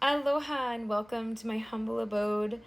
Aloha and welcome to my humble abode.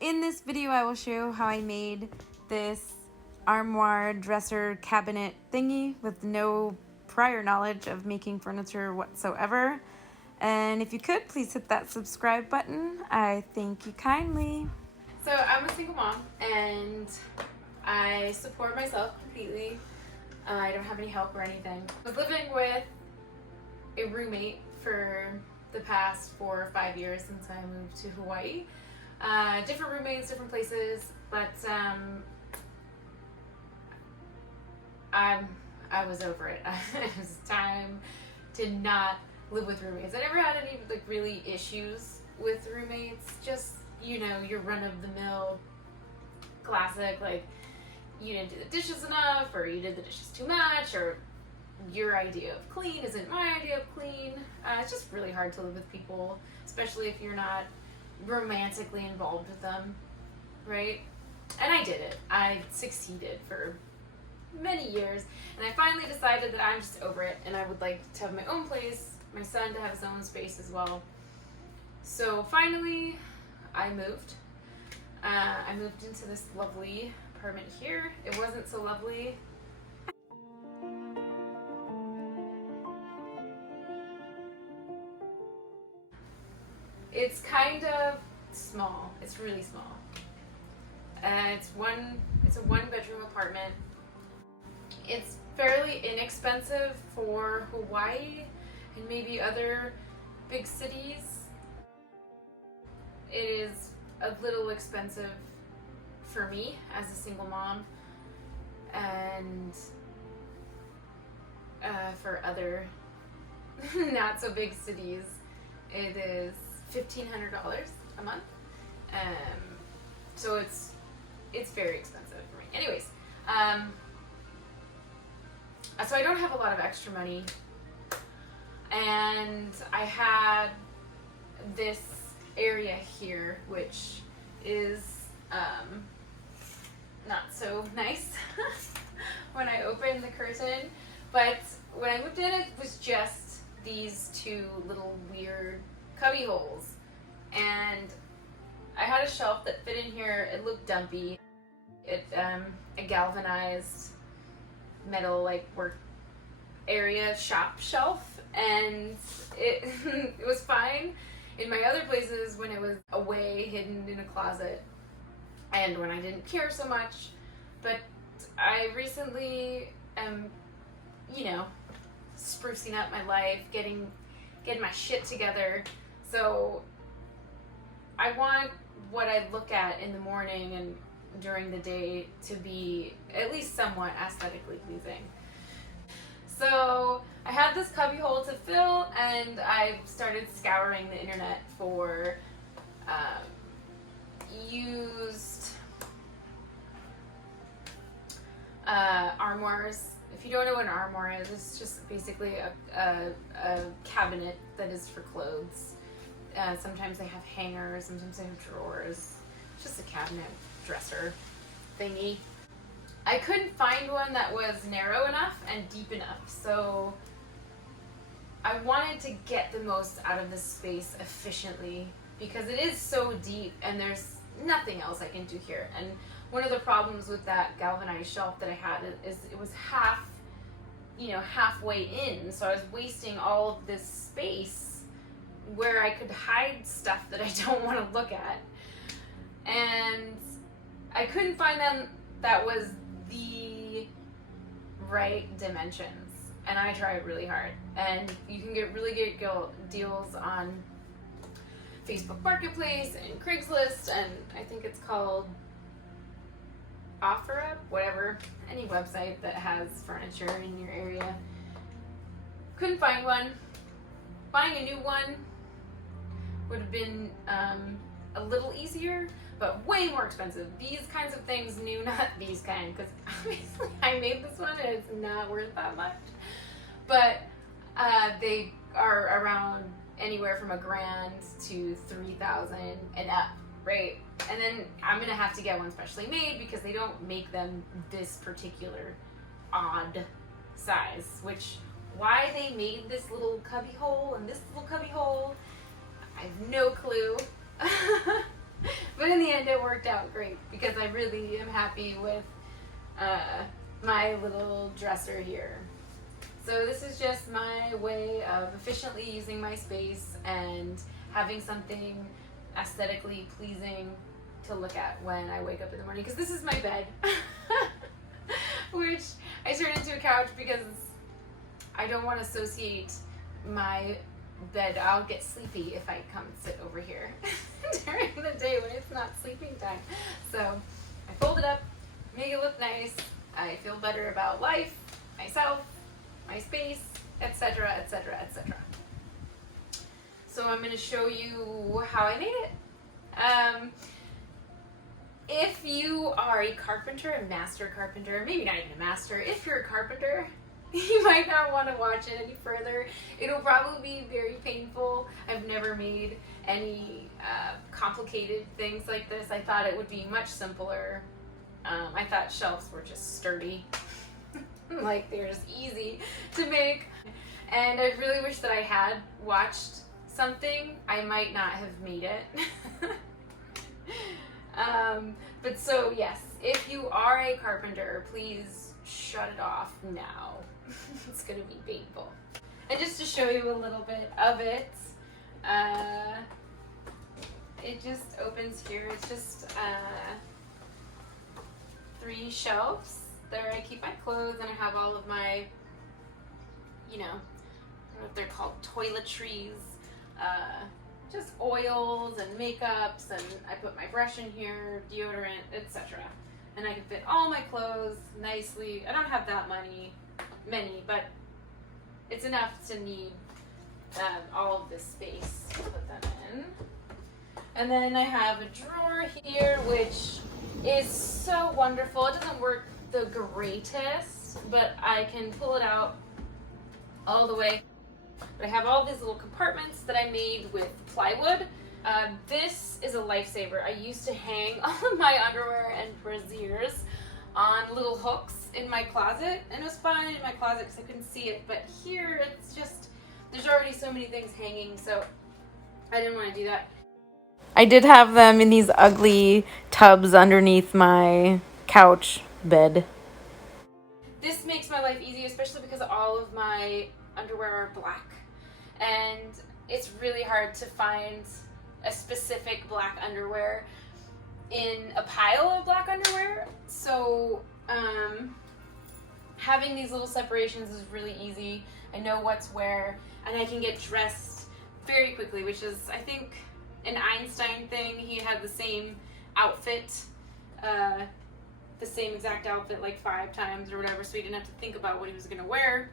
In this video I will show how I made this armoire dresser cabinet thingy with no prior knowledge of making furniture whatsoever. And if you could, please hit that subscribe button. I thank you kindly. So I'm a single mom and I support myself completely. I don't have any help or anything. I was living with a roommate for the past 4 or 5 years since I moved to Hawaii. Different roommates, different places, but I was over it. It was time to not live with roommates. I never had any like really issues with roommates. Just, you know, your run-of-the-mill classic, like you didn't do the dishes enough, or you did the dishes too much, or your idea of clean isn't my idea of clean. It's just really hard to live with people, especially if you're not romantically involved with them, right? And I did it. I succeeded for many years, and I finally decided that I'm just over it and I would like to have my own place, my son to have his own space as well. So finally I moved. I moved into this lovely apartment here. It wasn't so lovely. It's kind of small. It's really small. It's a one-bedroom apartment. It's fairly inexpensive for Hawaii and maybe other big cities. It is a little expensive for me as a single mom, and for other not so big cities it is $1,500 a month. So it's very expensive for me. Anyways, so I don't have a lot of extra money, and I had this area here which is not so nice when I opened the curtain, but when I moved in it was just these two little weird cubby holes, and I had a shelf that fit in here. It looked dumpy. It a galvanized metal like work area shop shelf, and it it was fine in my other places when it was away, hidden in a closet, and when I didn't care so much. But I recently am, you know, sprucing up my life, getting my shit together. So I want what I look at in the morning and during the day to be at least somewhat aesthetically pleasing. So I had this cubby hole to fill, and I started scouring the internet for used armoires. If you don't know what an armoire is, it's just basically a cabinet that is for clothes. Sometimes they have hangers, sometimes they have drawers. It's just a cabinet dresser thingy. I couldn't find one that was narrow enough and deep enough, so I wanted to get the most out of this space efficiently because it is so deep and there's nothing else I can do here. And one of the problems with that galvanized shelf that I had is it was halfway in, so I was wasting all of this space where I could hide stuff that I don't want to look at. And I couldn't find them that was the right dimensions, and I tried really hard. And you can get really good deals on Facebook Marketplace and Craigslist, and I think it's called OfferUp, whatever, any website that has furniture in your area. Couldn't find one. Buying a new one would have been a little easier, but way more expensive. These kinds of things, new, not these kind, because obviously I made this one and it's not worth that much. But they are around anywhere from $1,000 to $3,000 and up, right? And then I'm gonna have to get one specially made because they don't make them this particular odd size, which why they made this little cubby hole and this little cubby hole, I have no clue. But in the end it worked out great because I really am happy with my little dresser here. So this is just my way of efficiently using my space and having something aesthetically pleasing to look at when I wake up in the morning, because this is my bed, which I turned into a couch because I don't want to associate my bed. I'll get sleepy if I come sit over here during the day when it's not sleeping time. So I fold it up, make it look nice. I feel better about life, myself, my space, etc., etc., etc. So I'm going to show you how I made it. If you are a carpenter, a master carpenter, maybe not even a master, if you're a carpenter, you might not want to watch it any further. It'll probably be very painful. I've never made any complicated things like this. I thought it would be much simpler. I thought shelves were just sturdy. Like they're just easy to make. And I really wish that I had watched something. I might not have made it. But so yes, if you are a carpenter, please shut it off now. It's gonna be painful. And just to show you a little bit of it, it just opens here. It's just 3 shelves. There I keep my clothes, and I have all of my, you know, I don't know if they're called toiletries, just oils and makeups, and I put my brush in here, deodorant, etc. And I can fit all my clothes nicely. I don't have that many, but it's enough to need all of this space to put them in. And then I have a drawer here, which is so wonderful. It doesn't work the greatest, but I can pull it out all the way. But I have all these little compartments that I made with plywood. This is a lifesaver. I used to hang all of my underwear and brassieres on little hooks in my closet, and it was fine in my closet because I couldn't see it, but here it's just, there's already so many things hanging, so I didn't want to do that. I did have them in these ugly tubs underneath my couch bed. This makes my life easy, especially because all of my underwear are black, and it's really hard to find a specific black underwear in a pile of black underwear. So having these little separations is really easy. I know what's where, and I can get dressed very quickly, which is, I think, an Einstein thing. He had the same outfit, the same exact outfit like 5 times or whatever, so he didn't have to think about what he was going to wear.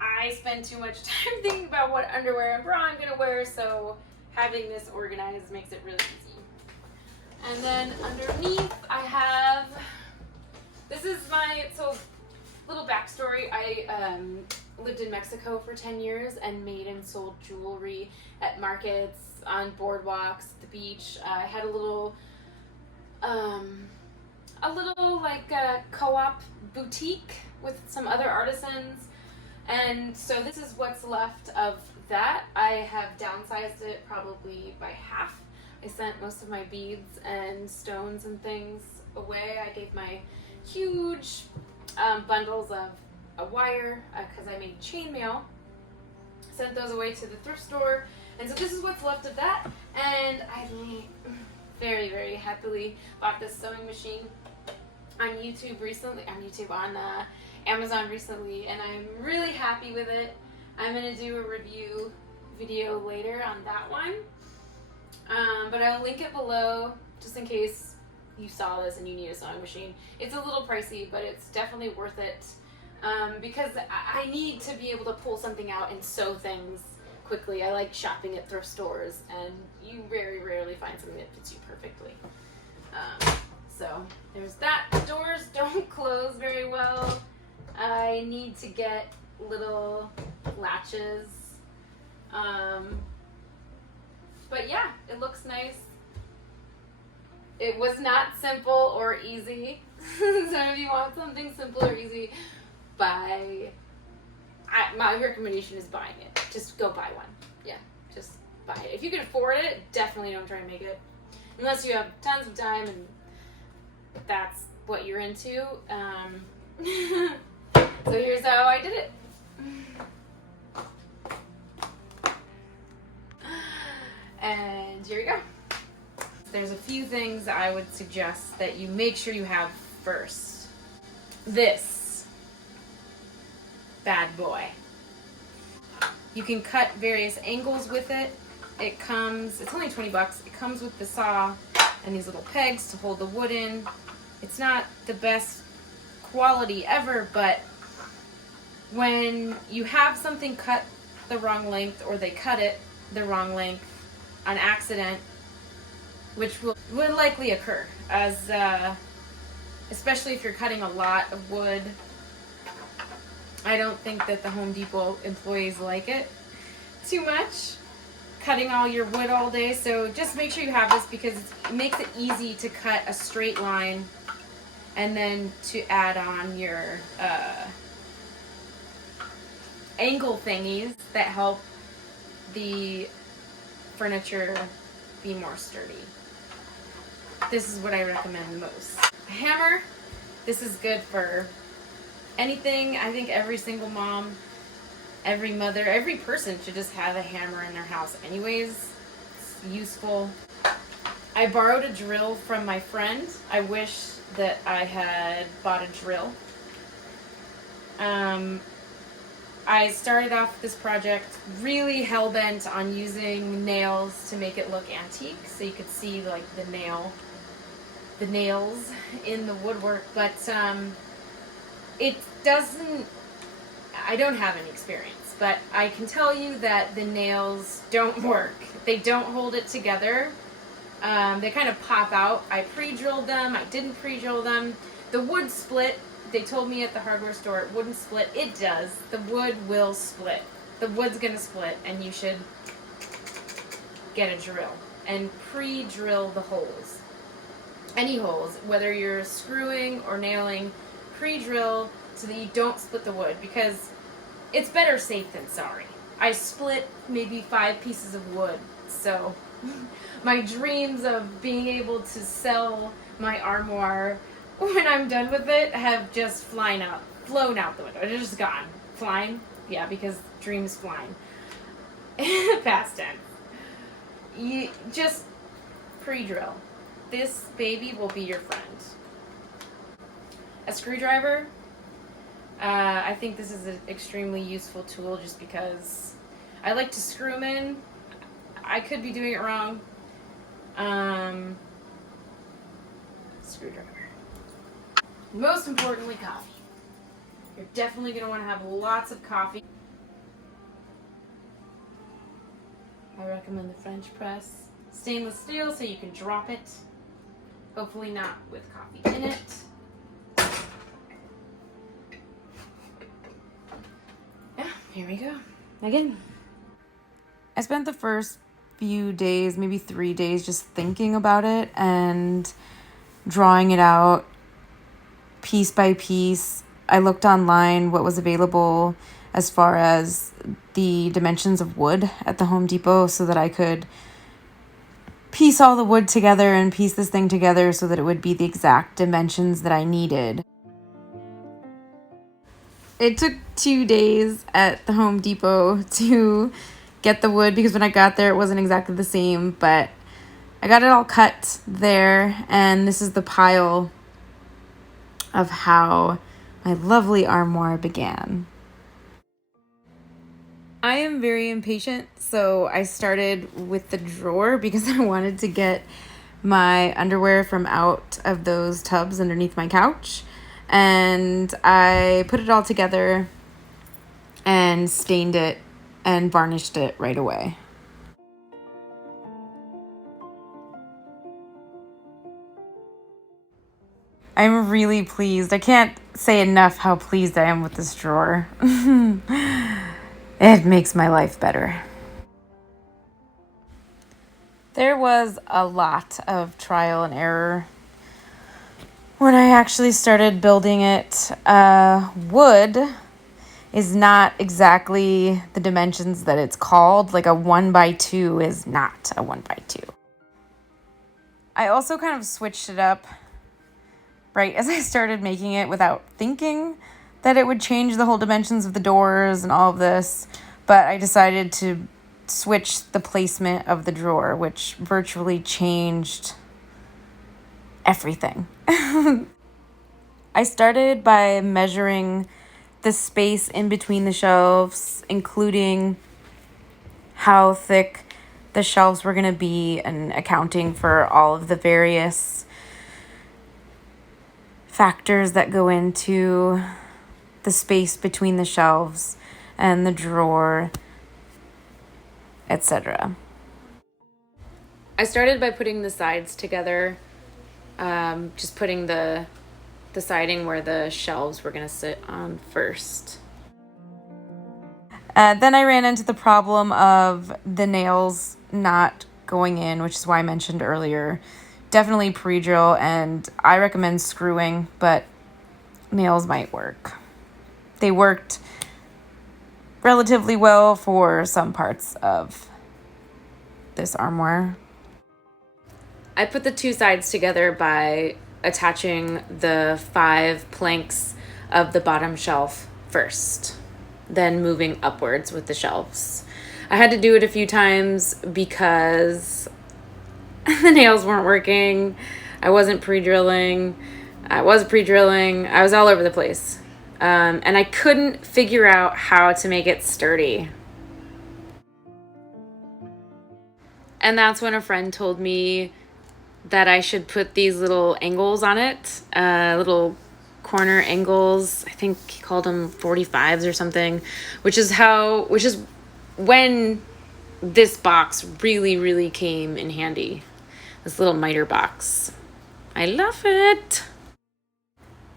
I spend too much time thinking about what underwear and bra I'm going to wear, so having this organized makes it really easy. And then underneath I have, this is my, so little backstory, I lived in Mexico for 10 years and made and sold jewelry at markets, on boardwalks, the beach. I had a little like a co-op boutique with some other artisans, and so this is what's left of that. I have downsized it probably by half. I sent most of my beads and stones and things away. I gave my huge bundles of a wire because I made chainmail, sent those away to the thrift store, and so this is what's left of that. And I very, very happily bought this sewing machine on YouTube recently, on Amazon recently, and I'm really happy with it. I'm going to do a review video later on that one, but I'll link it below just in case you saw this and you need a sewing machine. It's a little pricey, but it's definitely worth it, because I need to be able to pull something out and sew things quickly. I like shopping at thrift stores, and you very rarely find something that fits you perfectly. So there's that. Doors don't close very well. I need to get little latches. But yeah, it looks nice. It was not simple or easy, So if you want something simple or easy, my recommendation is buying it. Just go buy one. Yeah, just buy it. If you can afford it, definitely don't try and make it. Unless you have tons of time and that's what you're into. So here's how I did it. And here we go. There's a few things I would suggest that you make sure you have first. This bad boy. You can cut various angles with it. It's only 20 bucks. It comes with the saw and these little pegs to hold the wood in. It's not the best quality ever, but when you have something cut the wrong length or they cut it the wrong length on accident, which will likely occur, as especially if you're cutting a lot of wood. I don't think that the Home Depot employees like it too much, cutting all your wood all day. So just make sure you have this because it makes it easy to cut a straight line and then to add on your angle thingies that help the furniture be more sturdy. This is what I recommend most. A hammer. This is good for anything. I think every single mom, every mother, every person should just have a hammer in their house anyways. It's useful. I borrowed a drill from my friend. I wish that I had bought a drill. I started off this project really hell-bent on using nails to make it look antique, so you could see like the nails in the woodwork, but it doesn't, I don't have any experience, but I can tell you that the nails don't work. They don't hold it together. They kind of pop out. I pre-drilled them, I didn't pre-drill them. The wood split. They told me at the hardware store it wouldn't split. It does. The wood will split. The wood's gonna split, and you should get a drill and pre-drill the holes. Any holes, whether you're screwing or nailing, pre-drill so that you don't split the wood, because it's better safe than sorry. I split maybe 5 pieces of wood, so my dreams of being able to sell my Armoire when I'm done with it have just flown out the window. They're just gone. Flying? Yeah, because dreams flying. Past tense. You just pre-drill. This baby will be your friend. A screwdriver. I think this is an extremely useful tool just because I like to screw them in. I could be doing it wrong. Screwdriver. Most importantly, coffee. You're definitely going to want to have lots of coffee. I recommend the French press. Stainless steel so you can drop it. Hopefully not with coffee in it. Yeah, here we go. Again. I spent the first few days, maybe 3 days, just thinking about it and drawing it out piece by piece. I looked online what was available as far as the dimensions of wood at the Home Depot so that I could piece all the wood together and piece this thing together so that it would be the exact dimensions that I needed. It took 2 days at the Home Depot to get the wood because when I got there it wasn't exactly the same, but I got it all cut there, and this is the pile of how my lovely armoire began. I am very impatient, so I started with the drawer because I wanted to get my underwear from out of those tubs underneath my couch, and I put it all together and stained it and varnished it right away. I'm really pleased. I can't say enough how pleased I am with this drawer. It makes my life better. There was a lot of trial and error when I actually started building it, wood is not exactly the dimensions that it's called. Like a 1x2 is not a 1x2. I also kind of switched it up right as I started making it without thinking that it would change the whole dimensions of the doors and all of this. But I decided to switch the placement of the drawer, which virtually changed everything. I started by measuring the space in between the shelves, including how thick the shelves were going to be and accounting for all of the various factors that go into the space between the shelves and the drawer, etc. I started by putting the sides together, just putting the siding where the shelves were going to sit on first. Then I ran into the problem of the nails not going in, which is why I mentioned earlier. Definitely pre-drill, and I recommend screwing, but nails might work. They worked relatively well for some parts of this armoire. I put the two sides together by attaching the 5 planks of the bottom shelf first, then moving upwards with the shelves. I had to do it a few times because the nails weren't working. I wasn't pre-drilling. I was pre-drilling. I was all over the place. And I couldn't figure out how to make it sturdy. And that's when a friend told me that I should put these little angles on it, little corner angles. I think he called them 45s or something, which is when this box really, really came in handy. This little miter box. I love it.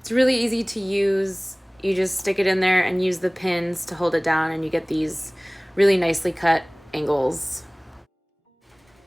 It's really easy to use. You just stick it in there and use the pins to hold it down, and you get these really nicely cut angles.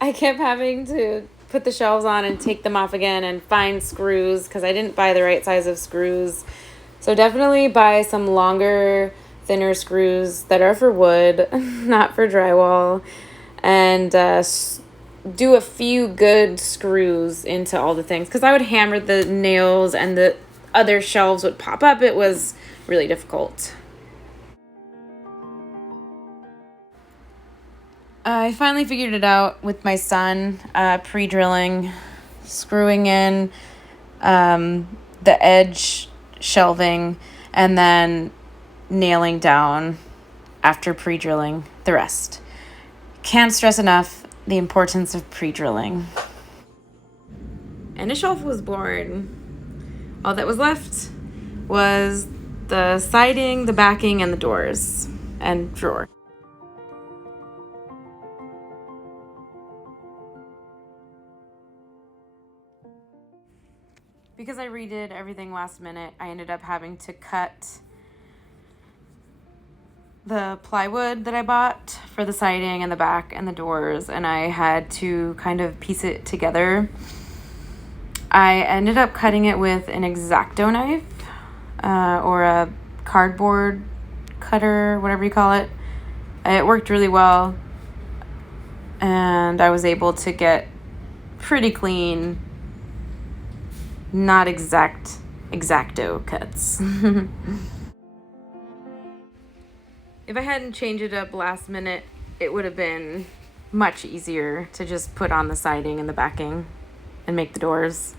I kept having to put the shelves on and take them off again and find screws because I didn't buy the right size of screws. So definitely buy some longer, thinner screws that are for wood, not for drywall, and do a few good screws into all the things because I would hammer the nails and the other shelves would pop up. It was really difficult. I finally figured it out with my son, pre-drilling, screwing in the edge shelving, and then nailing down after pre-drilling the rest. Can't stress enough the importance of pre-drilling. And a shelf was born. All that was left was the siding, the backing, and the doors and drawer. Because I redid everything last minute, I ended up having to cut the plywood that I bought for the siding and the back and the doors, and I had to kind of piece it together. I ended up cutting it with an X-Acto knife or a cardboard cutter, whatever you call it. It worked really well, and I was able to get pretty clean, not X-Acto cuts. If I hadn't changed it up last minute, it would have been much easier to just put on the siding and the backing and make the doors.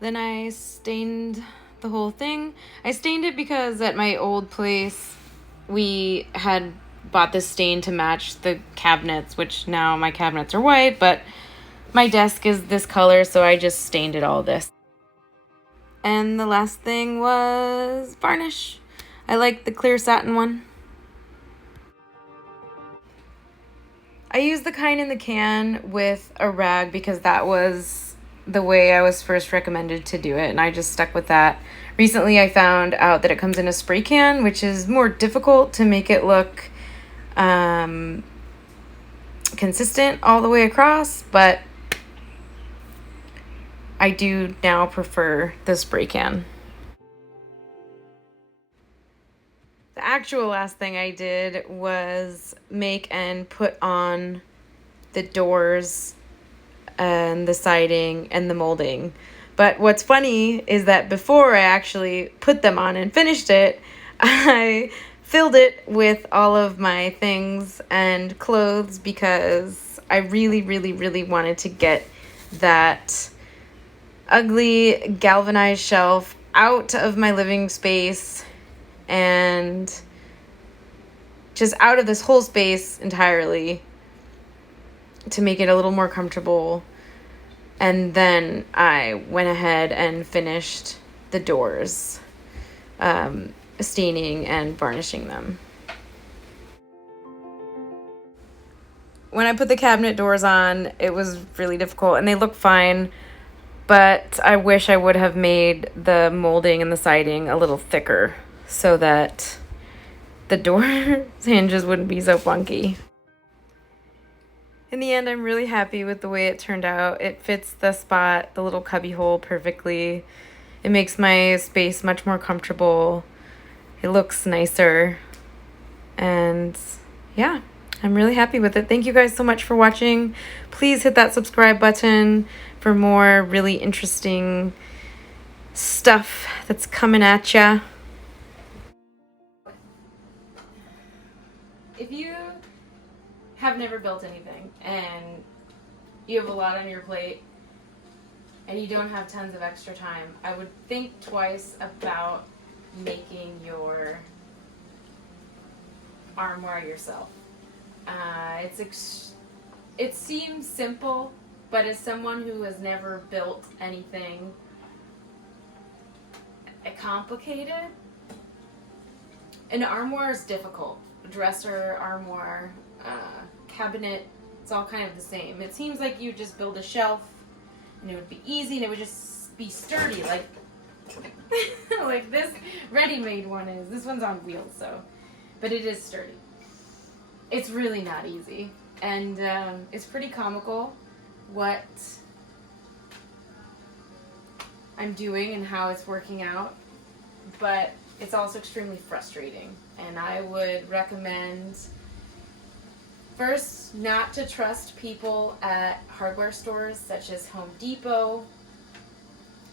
Then I stained the whole thing. I stained it because at my old place, we had bought this stain to match the cabinets, which now my cabinets are white, but my desk is this color, so I just stained it all this. And the last thing was varnish. I like the clear satin one. I used the kind in the can with a rag because that was the way I was first recommended to do it, and I just stuck with that. Recently I found out that it comes in a spray can, which is more difficult to make it look consistent all the way across, but I do now prefer the spray can. The actual last thing I did was make and put on the doors and the siding and the molding. But what's funny is that before I actually put them on and finished it, I filled it with all of my things and clothes because I really, really, really wanted to get that ugly galvanized shelf out of my living space and just out of this whole space entirely to make it a little more comfortable. And then I went ahead and finished the doors, staining and varnishing them. When I put the cabinet doors on, it was really difficult and they look fine, but I wish I would have made the molding and the siding a little thicker so that the door hinges wouldn't be so funky. In the end, I'm really happy with the way it turned out. It fits the spot, the little cubby hole perfectly. It makes my space much more comfortable. It looks nicer. And yeah, I'm really happy with it. Thank you guys so much for watching. Please hit that subscribe button for more really interesting stuff that's coming at ya. If you have never built anything and you have a lot on your plate and you don't have tons of extra time, I would think twice about making your armoire yourself. It seems simple, but as someone who has never built anything complicated, an armoire is difficult. A dresser, armoire, cabinet, it's all kind of the same. It seems like you just build a shelf and it would be easy and it would just be sturdy like like this ready-made one is. This one's on wheels, so, but it is sturdy. It's really not easy, and it's pretty comical what I'm doing and how it's working out, but it's also extremely frustrating, and I would recommend first not to trust people at hardware stores such as Home Depot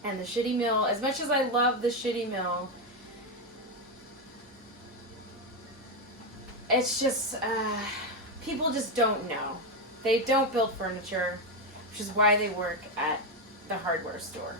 and the Shitty Mill. As much as I love the Shitty Mill, it's just, people just don't know. They don't build furniture, which is why they work at the hardware store.